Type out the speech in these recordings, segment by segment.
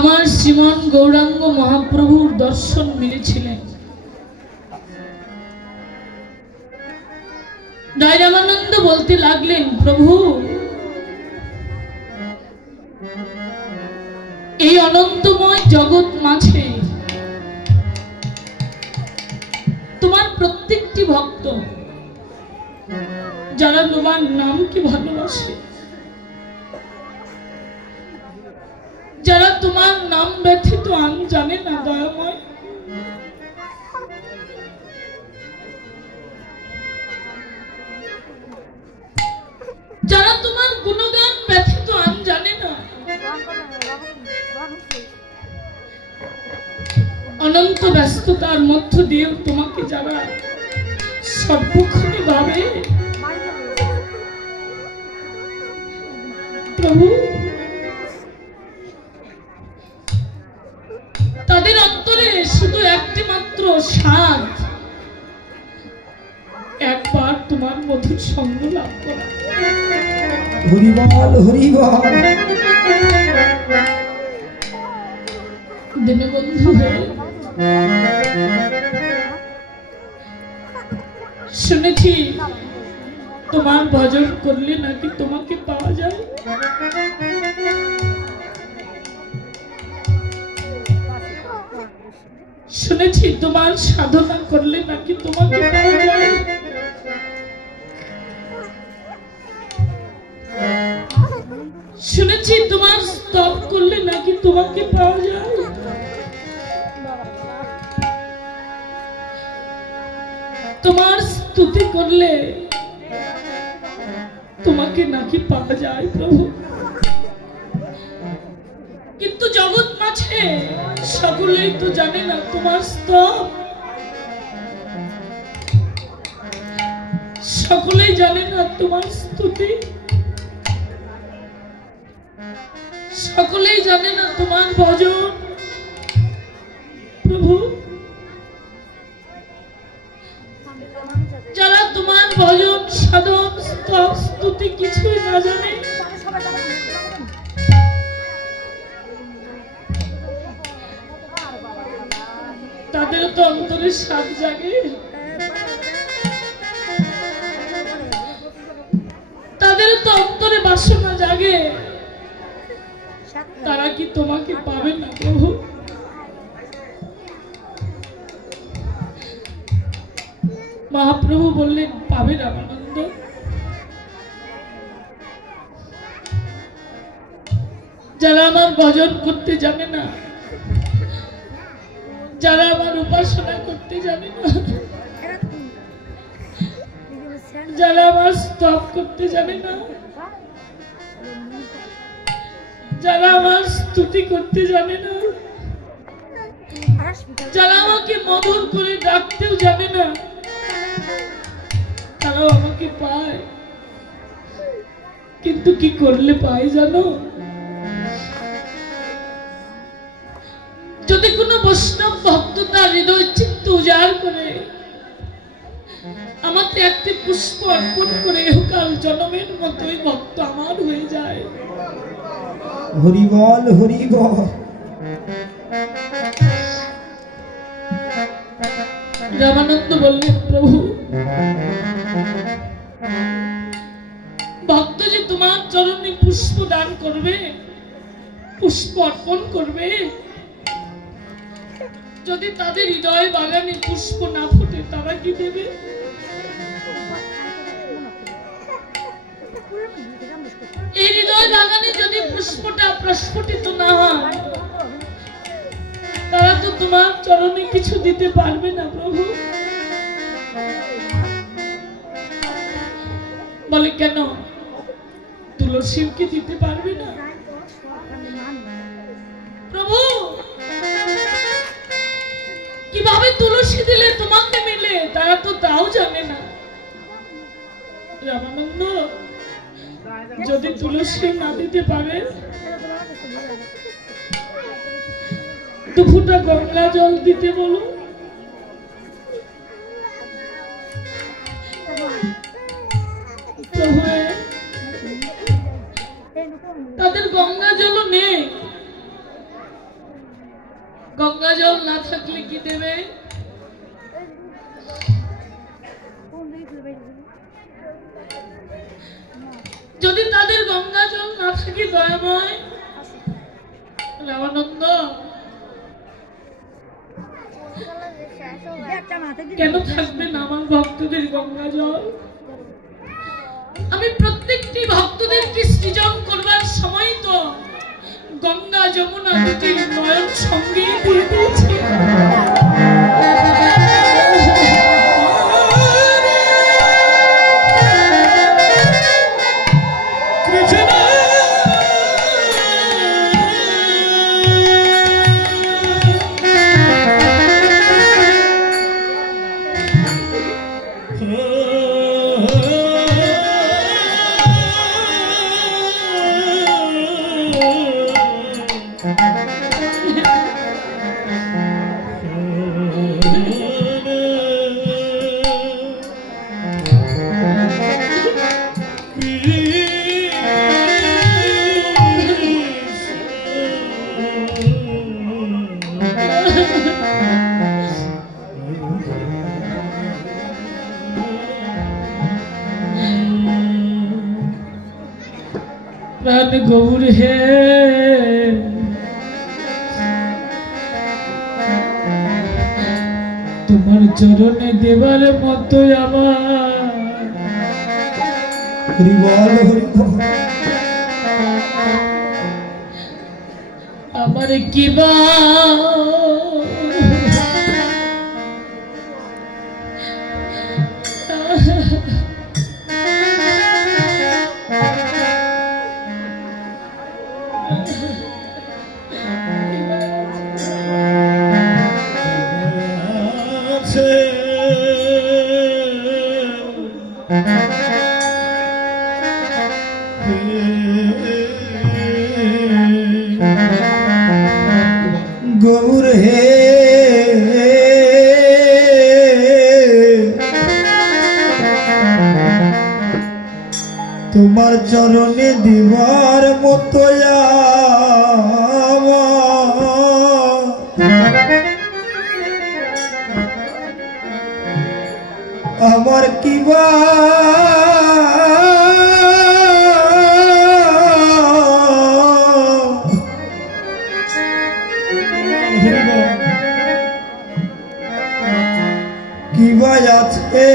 আমার শ্রীমান গৌরাঙ্গ মহাপ্রভুর দর্শন মিলেছিলেন। রামানন্দ বলতে লাগলেন, প্রভু এই অনন্তময় জগৎ মাঝে তোমার প্রত্যেকটি ভক্ত যারা তোমার নামকে ভালোবাসে, যারা তোমার নাম ব্যথিত আন জানে না দয়াময়, যারা তোমার গুণগান ব্যথিত আন জানে না, অনন্ত ব্যস্ততার মধ্য দিয়েও তোমাকে যারা সর্বক্ষণে ভাবে, প্রভু তাদের অন্তরে শুধু একটি মাত্র স্বাদ, একবার তোমার মধুর সঙ্গ লাভ করা। হরি বল হরি বল। দীনবন্ধু হয়ে শুনেছি তোমার ভজন করলে নাকি তোমাকে পাওয়া যায়। শুনেছি তোমার সাধনা করলে নাকি তোমাকে পাওয়া যায়। শুনেছি তোমার স্তব করলে নাকি তোমাকে পাওয়া যায়। তোমার স্তুতি করলে তোমাকে নাকি পাওয়া যায় প্রভু। কিন্তু জগৎ মাঝে সকলেই তো জানে না তোমার স্তব, সকলেই জানে না তোমার স্তুতি, সকলেই জানে না তোমার ভজন। প্রভু যারা তোমার ভজন সাধন স্তব স্তুতি কিছুই না জানে, তাদের তো অন্তরে স্বাদ জাগে, তাদের তো অন্তরে বাসনা জাগে, তারা কি তোমাকে পাবে না প্রভু? মহাপ্রভু বললেন, পাবে রামানন্দ। যারা আমার ভজন করতে জানে না, যারা আমার উপাসনা করতে জানে না, যারা আমার স্তব করতে জানে না, যারা আমার স্তুতি করতে জানে না, যারা আমাকে মধুর করে ডাকতেও জানে না, তারাও আমাকে পায়। কিন্তু কি করলে পায় জানো? যদি কোনো বৈষ্ণব ভক্ত তার হৃদয় চিত্ত উজাড় করে আমাকে একটি পুষ্প অর্পণ করে এহকাল জনমের মতোই ভক্ত আমার হয়ে যায়। হরি বল হরি বল। রামানন্দ বললেন, প্রভু ভক্ত যে তোমার চরণে পুষ্প দান করবে, পুষ্প অর্পণ করবে, যদি তাদের হৃদয় বাগানে পুষ্প না ফোটে তারা কি দেবে? এই হৃদয় বাগানে যদি পুষ্পটা প্রস্ফুটিত না হয়, তারা তো তোমার চরণে কিছু দিতে পারবে না প্রভু। বলে, কেন তুলসীকে দিতে পারবে না? প্রভু কিভাবে তুলসী দিলে তোমাকে মিলে তারা তো তাও জানে না। রামানন্দ যদি তুলসী না দিতে পারে, দুফুটা গঙ্গা জল দিতে বলো। তাদের গঙ্গা জল নেই, গঙ্গা জল না থাকলে কি দেবে? যদি তাদের গঙ্গা জল না থাকে দয়াময় রামানন্দ, কেন থাকবে না আমার ভক্তদের গঙ্গা জল? আমি প্রত্যেকটি ভক্তদেরকে সৃজন করবার সময় তো গঙ্গা যমুনা দুটির নয়ন সঙ্গে দিয়ে দিয়েছি। প্রাণ গৌর হে, তোমার চরণে দেবার মতো আমার কিবা গৌর হে, তোমার চরণে দিবার মতো আমার কিবা কিবা আছে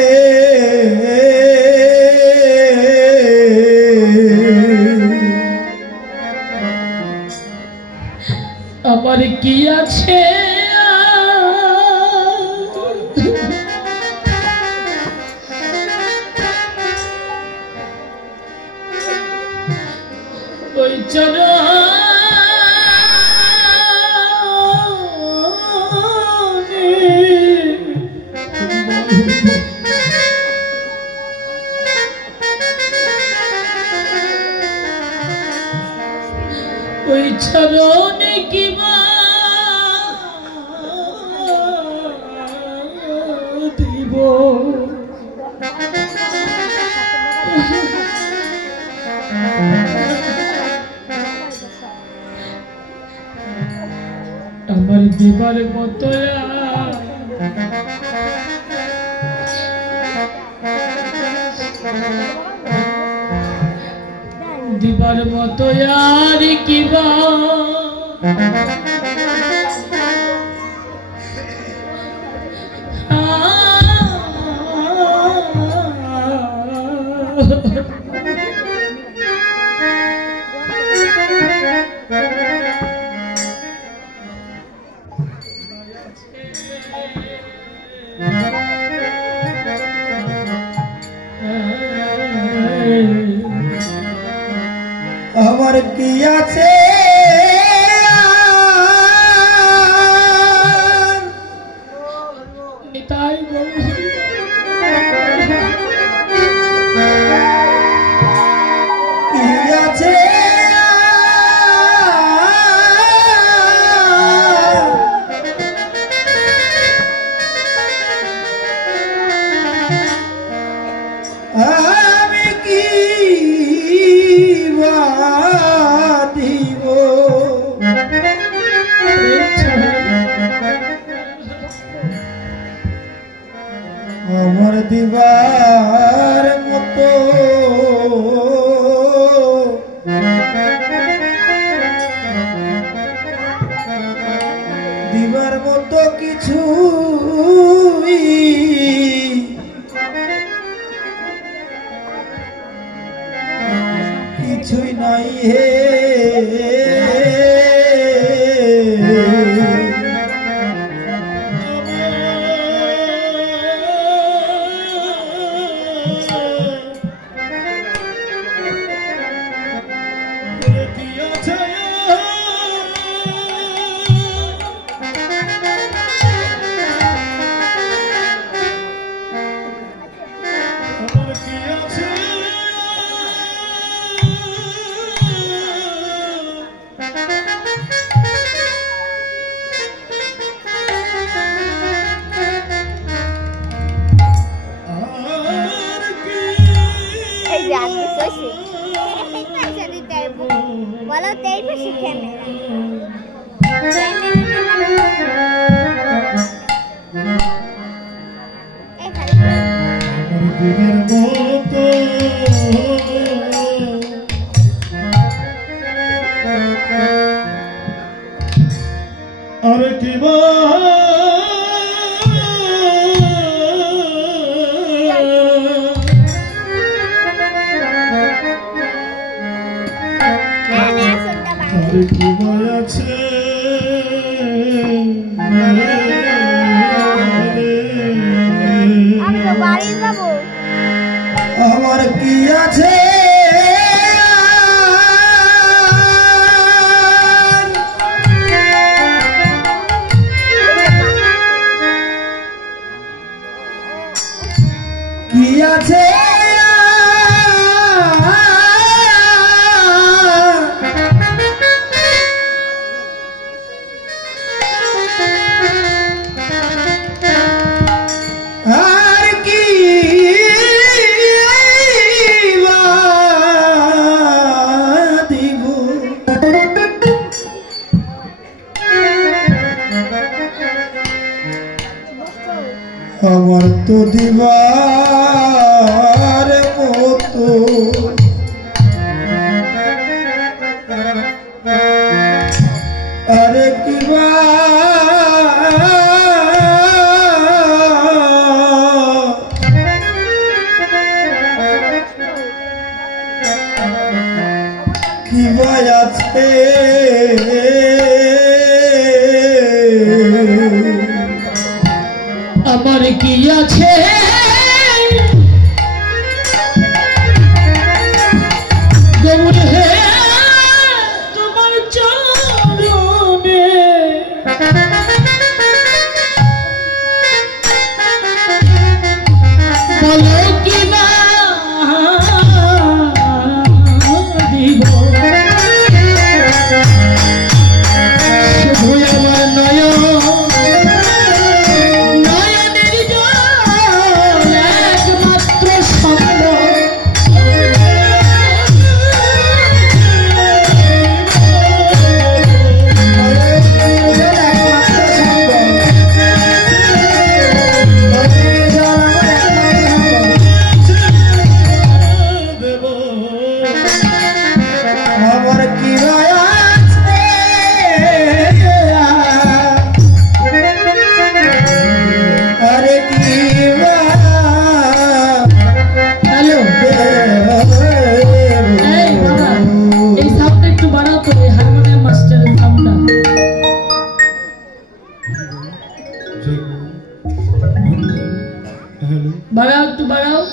আমার কি আছে ওই চরণে কিবা দিব আমার দিবার মতো দিবার মতো আর কিবা আমার কি আছে নিতাই কি আছে আমি কি দিব দিবার মতো কিছুই নাই হে Walau tadi sih আমার কি আছে কি আছে আমার তো দিবার মতো আরে কিবা কিবা আছে আমার কি আছে গৌর হে তোমার চরণে বলো কি না দিব শুধু আমার নয়ন बढ़ाओ तू बढ़ाओ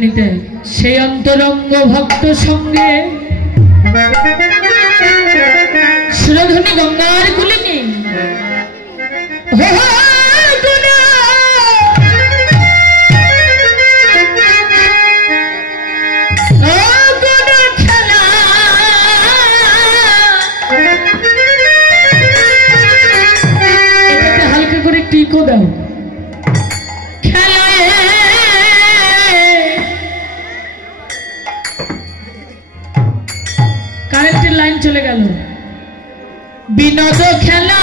নিতে সেই অন্তরঙ্গ ভক্ত সঙ্গে সুরধ্বনি গঙ্গার কুলে নেই হালকা করে টিকো দাও কারেন্টের লাইন চলে গেল বিনোদ খেলা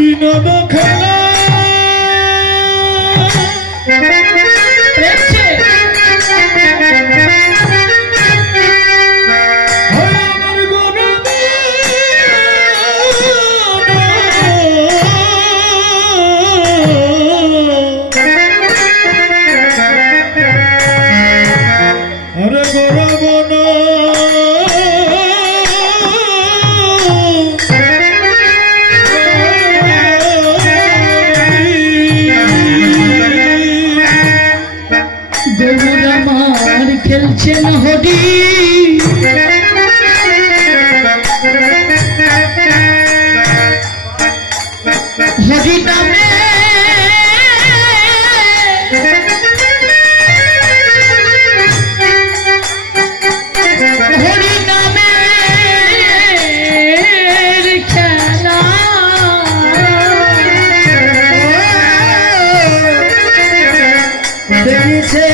বিনোদ খেলা খেলছেন হরি হরি নামে হরি নামে খেলা দেখছে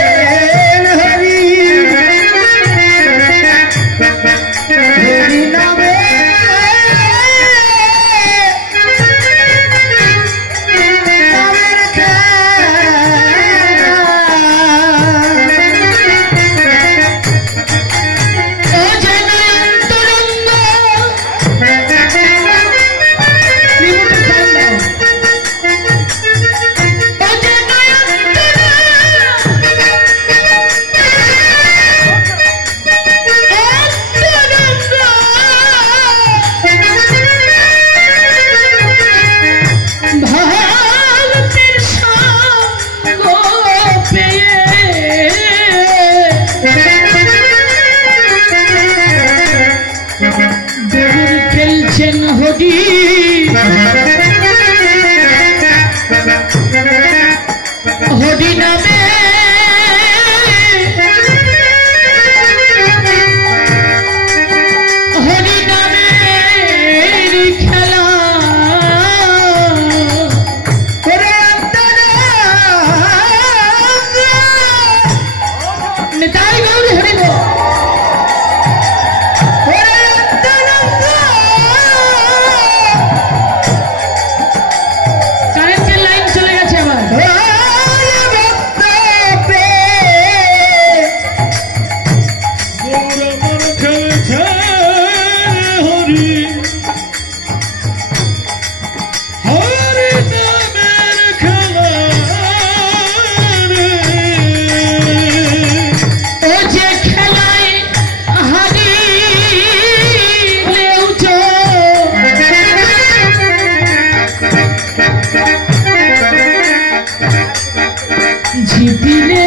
হরি নামে হরি নামে খেলা নিতাই গৌরী হরি কারেন্টের লাইন চলে গেছে আবার জিতিলে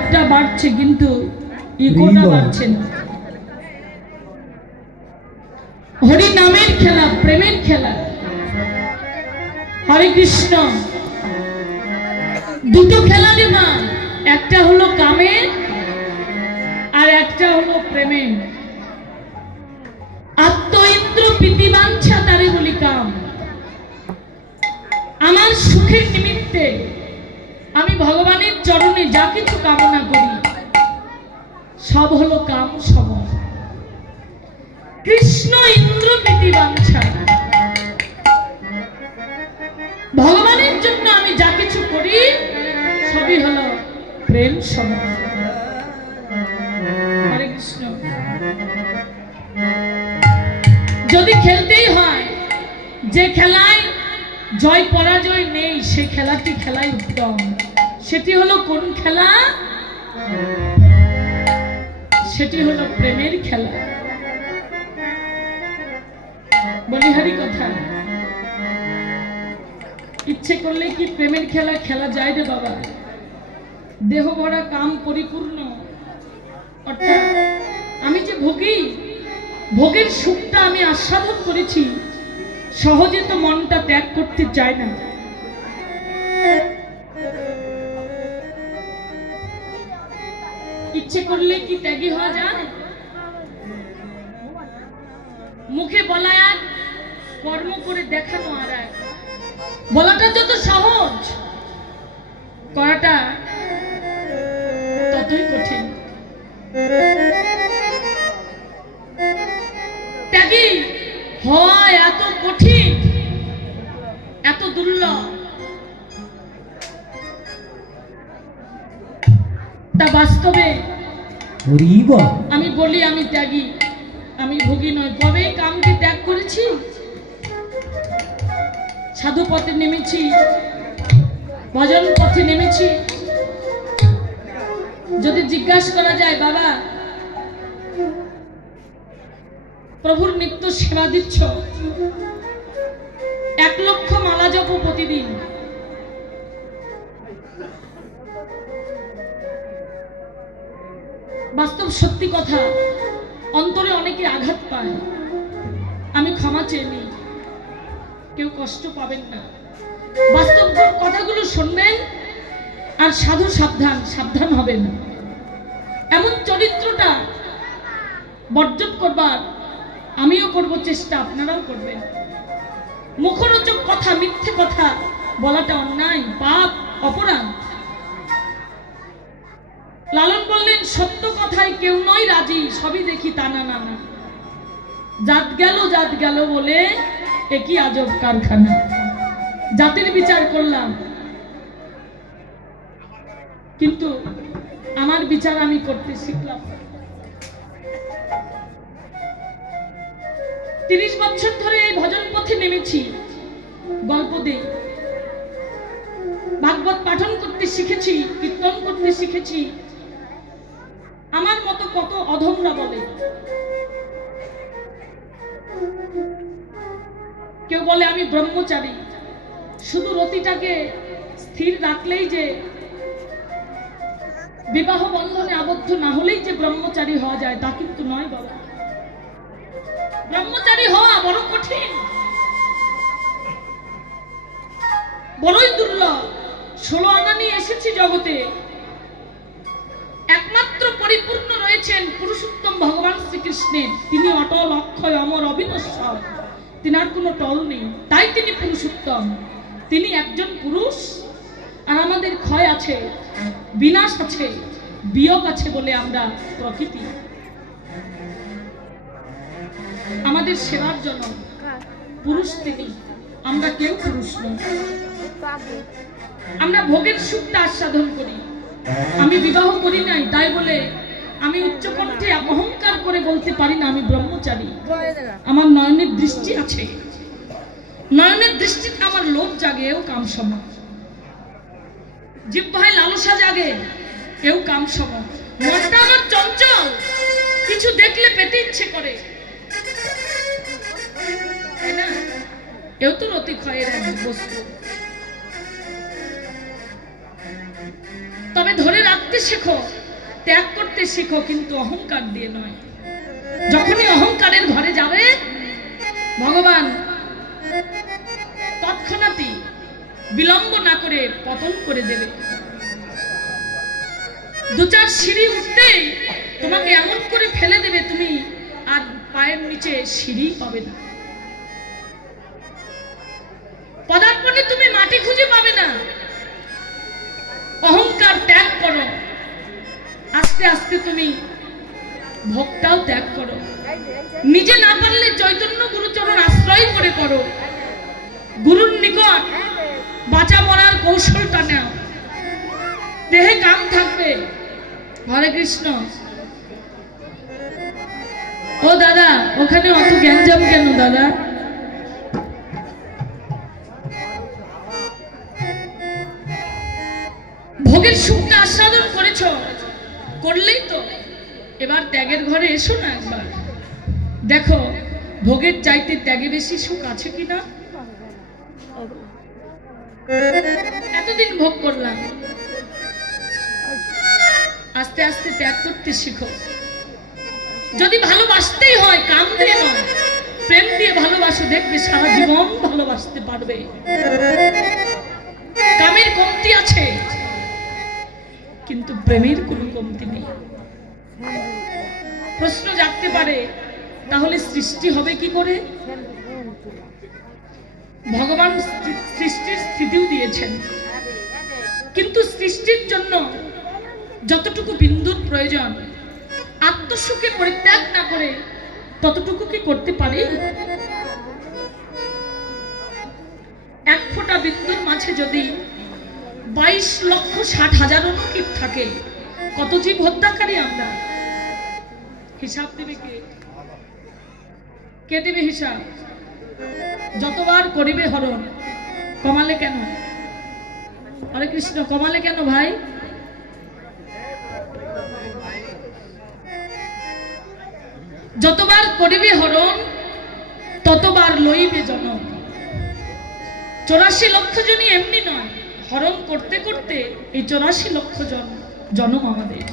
আওয়াজটা বাড়ছে কিন্তু ইকোটা বাড়ছে না। হরি নামের খেলা, প্রেমের খেলা। হরে কৃষ্ণ। দুটো খেলা রে মা, একটা হলো কামের আর একটা হলো প্রেমের। আত্ম ইন্দ্র প্রীতিবাঞ্ছা তারে বলি কাম। আমার সুখের নিমিত্তে আমি ভগবানের চরণে যা কিছু কামনা করি সব হলো কাম সম। কৃষ্ণ ইন্দ্র প্রীতিবাঞ্ছা। ভগবানের জন্য আমি যা কিছু করি সবই হলো প্রেম সম। হরে কৃষ্ণ। যদি খেলতেই হয়, যে খেলায় জয় পরাজয় নেই সে খেলাটি খেলাই উত্তম। সেটি হলো কোন খেলা? সেটি হলো প্রেমের খেলা। বলিহারি কথা, ইচ্ছে করলে কি প্রেমের খেলা খেলা যায় রে বাবা? দেহ ভরা কাম পরিপূর্ণ। অর্থাৎ আমি যে ভোগী, ভোগের সুখটা আমি আস্বাদন করেছি, সহজে তো মনটা ত্যাগ করতে চায় না। ইচ্ছে করলে কি ত্যাগী হওয়া যায়? মুখে বলা এক, কর্ম করে দেখানো আর এক। বলাটা যত সহজ, করাটা ততই কঠিন। ত্যাগী হওয়া এত কঠিন, এত দুর্লভ। তা বাস্তবে আমি বলি আমি ত্যাগী, আমি ভোগী নয়। কবে কামকে ত্যাগ করেছি? সাধু পথে নেমেছি, ভজন পথে নেমেছি। যদি জিজ্ঞাসা করা যায়, বাবা প্রভুর নিত্য সেবা দিচ্ছ, 1 লক্ষ মালা জপ প্রতিদিন, বাস্তব সত্যি কথা, অন্তরে অনেকে আঘাত পায়। আমি ক্ষমা চেয়ে নিই, কেউ কষ্ট পাবেন না। বাস্তব কথাগুলো শুনবেন আর সাধু সাবধান, সাবধান হবেন। এমন চরিত্রটা বর্জন করবার আমিও করব চেষ্টা, আপনারাও করবেন। মুখরোচক কথা, মিথ্যে কথা বলাটা অন্যায়, পাপ, অপরাধ। লালন বললেন, সত্য কথায় কেউ নয় রাজি, সবই দেখি টানা নানা। জাত গেল বলে একই আজব কারখানা। জাতির বিচার করলাম, কিন্তু আমার বিচার আমি করতে শিখলাম। 30 বছর ধরে এই ভজন পথে নেমেছি। গল্প দেই, ভাগবত পাঠন করতে শিখেছি, কীর্তন করতে শিখেছি। আমার মতো কত অধমরা বলে, কেউ বলে আমি ব্রহ্মচারী। শুধু রতিটাকে স্থির রাখলেই যে, বিবাহ বন্ধনে আবদ্ধ না হলেই যে ব্রহ্মচারী হওয়া যায় তা কিন্তু নয় বাবা। ব্রহ্মচারী হওয়া বড় কঠিন, বড়ই দুর্লভ। 16 আনা নিয়ে এসেছি জগতে। একমাত্র পরিপূর্ণ রয়েছেন পুরুষোত্তম ভগবান শ্রীকৃষ্ণের। তিনি অটল, অক্ষয়, অমর, অবিনশ্বর। তিনার কোনো টল নেই, তাই তিনি পুরুষোত্তম। তিনি একজন পুরুষ, আর আমাদের ক্ষয় আছে, বিনাশ আছে, বিয়োগ আছে বলে আমরা প্রকৃতি। আমাদের সেবার জন্য পুরুষ তিনি, আমরা কেউ পুরুষ নই। আমরা ভোগের সুখটা আস্বাদন করি। আমি বিবাহ করি নাই তাই বলে আমি উচ্চকণ্ঠে অহংকার করে বলতে পারি না আমি ব্রহ্মচারী। আমার নয়নের দৃষ্টি আছে, নয়নের দৃষ্টিতে আমার লোভ জাগে, এও কাম সম। জিহ্বায় লালসা জাগে, এও কাম সম। মনটা আমার চঞ্চল, কিছু দেখলে পেতে ইচ্ছে করে, তাই না? এও তো রতি ক্ষয়ের এক বস্তু। তবে ধরে রাখতে শেখো, ত্যাগ করতে শেখো, কিন্তু অহংকার দিয়ে নয়। যখনই অহংকারের ঘরে যাবে ভগবান তৎক্ষণাৎই বিলম্ব না করে পতন করে দেবে। দু চার সিঁড়ি উঠতেই তোমাকে এমন করে ফেলে দেবে, তুমি আর পায়ের নিচে সিঁড়ি পাবে না, পদার্পণে তুমি মাটি খুঁজে পাবে না। অহংকার ত্যাগ করো, আস্তে আস্তে তুমি ভোগটাও ত্যাগ করো। নিজে না পারলে চৈতন্য গুরুচরণ আশ্রয় করে করো। গুরুর নিকট বাঁচা মরার কৌশলটা নাও। দেহে কাম থাকবে। হরে কৃষ্ণ। ও দাদা, ওখানে অত গ্যাঞ্জাম কেন দাদা? ভোগের সুখটা আস্বাদন করেছ, করলেই তো এবার ত্যাগের ঘরে এসো না একবার, দেখো ভোগের চাইতে ত্যাগে বেশি সুখ আছে কিনা। এতদিন ভোগ করলাম, আস্তে আস্তে ত্যাগ করতে শিখো। যদি ভালোবাসতেই হয় কাম দিয়ে নয়, প্রেম দিয়ে ভালোবাসো, দেখবে সারা জীবন ভালোবাসতে পারবে। কামের কমতি আছে কিন্তু প্রেমের কোনো কমতি নেই। প্রশ্ন জাগতে পারে, তাহলে সৃষ্টি হবে কি করে? ভগবান সৃষ্টির স্থিতিও দিয়েছেন, কিন্তু সৃষ্টির জন্য যতটুকু বিন্দুর প্রয়োজন আত্মসুখে পরিত্যাগ না করে ততটুকু কি করতে পারি? এক ফোঁটা বিন্দুর মাঝে যদি 22,60,000 অনুকীপ থাকে, কত জীব হত্যাকারী আমরা? হিসাব দেবে কে? কে দেবে হিসাব? যতবার করিবে হরণ, কমালে কেন? হরে কৃষ্ণ, কমালে কেন ভাই? যতবার করিবে হরণ ততবার লইবে জনম। 84 লক্ষ জনই এমনি নয়, হরণ করতে করতে এই 84 লক্ষ জনম আমাদের।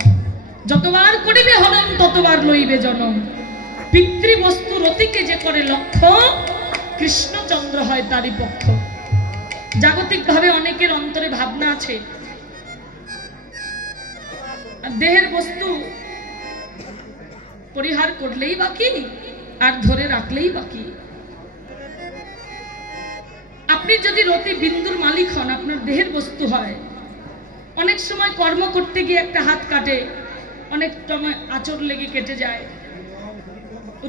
যতবার করিবে হরণ ততবার লইবে জনম। পিতৃবস্তু রতিকে যে করে লক্ষ্য, কৃষ্ণচন্দ্র হয় তারই পক্ষ। জাগতিক ভাবে অনেকের অন্তরে ভাবনা আছে, দেহের বস্তু পরিহার করলেই বাকি, আর ধরে রাখলেই বাকি। আপনি যদি রতি বিন্দুর মালিক হন, আপনার দেহের বস্তু হয়, অনেক সময় কর্ম করতে গিয়ে একটা হাত কাটে, অনেক সময় আঁচড় লেগে কেটে যায়,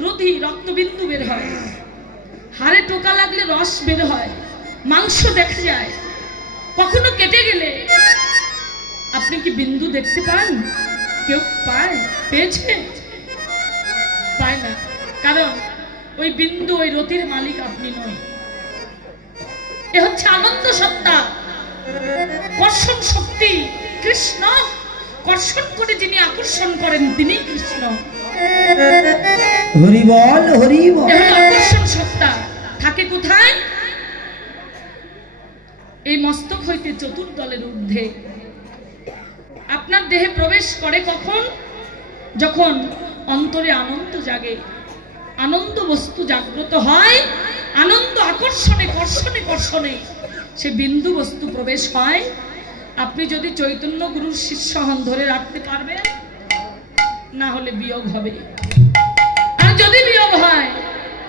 রুধি রক্তবিন্দু বের হয়, হাড়ে টোকা লাগলে রস বের হয়, মাংস দেখা যায়। কখনো কেটে গেলে আপনি কি বিন্দু দেখতে পান? কেউ পায়? পেয়েছে? পায় না, কারণ ওই বিন্দু, ওই রতির মালিক আপনি নয়। এ হচ্ছে আনন্দ সত্তা, কর্ষণ শক্তি। কৃষ্ণ কর্ষণ করে যিনি আকর্ষণ করেন তিনি কৃষ্ণ। হরি বল, হরি বল। আকর্ষণ সত্তা থাকে কোথায়? এই মস্তক হইতে চতুর্দলের ঊর্ধ্বে। আপনার দেহে প্রবেশ করে কখন? যখন অন্তরে আনন্দ জাগে, আনন্দ বস্তু জাগ্রত হয়, আনন্দ আকর্ষণে কর্ষণে কর্ষণে সে বিন্দু বস্তু প্রবেশ হয়। আপনি যদি চৈতন্য গুরুর শিষ্য হন, ধরে রাখতে পারবেন, না হলে বিয়োগ হবে। আর যদি বিয়োগ হয়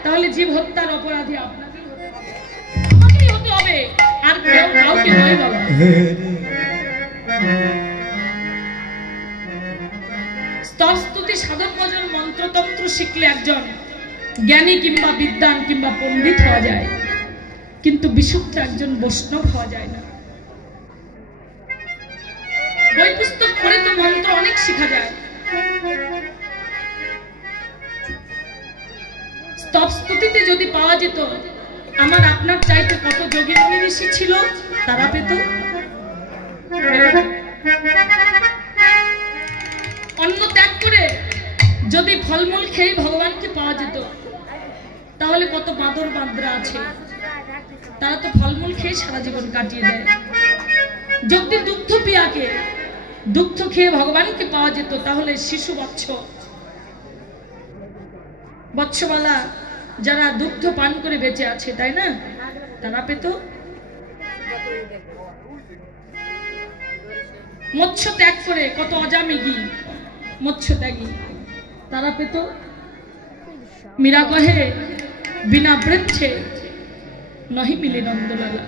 তাহলে জীব হত্যার অপরাধী আপনাকেই হতে হবে, আমাকেই হতে হবে, আর কেউ কাউকে নয় বাবা। স্তব স্তুতি সাধন ভজন মন্ত্রতন্ত্র শিখলে একজন জ্ঞানী কিংবা বিদ্বান কিংবা পণ্ডিত হওয়া যায়, কিন্তু বিশুদ্ধ একজন বৈষ্ণব হওয়া যায় না। বই পুস্তক পড়ে তো মন্ত্র অনেক শেখা যায়, স্তব স্তুতিতে যদি পাওয়া যেত, আমার আপনার চাইতে কত যোগী মুনি ঋষি ছিল, তারা পেত। অন্ন ত্যাগ করে যদি ফলমূল খেয়ে ভগবানকে পাওয়া যেত, তাহলে কত বাঁদর বাঁদরা আছে, তারা তো ফলমূল খেয়ে সারা জীবন কাটিয়ে দেয়। যদি দুগ্ধ পিয়াকে দুগ্ধ খেয়ে ভগবানকে পাওয়া যেত তাহলে শিশু বৎসবালা যারা দুগ্ধ পান করে বেঁচে আছে তাই না, তারা পেত। মৎস্য ত্যাগ করে কত অজামিগী মৎস্য ত্যাগী তারা পেত। মীরা কহে বিনা বৃক্ষে নহি মিলে নন্দলালা।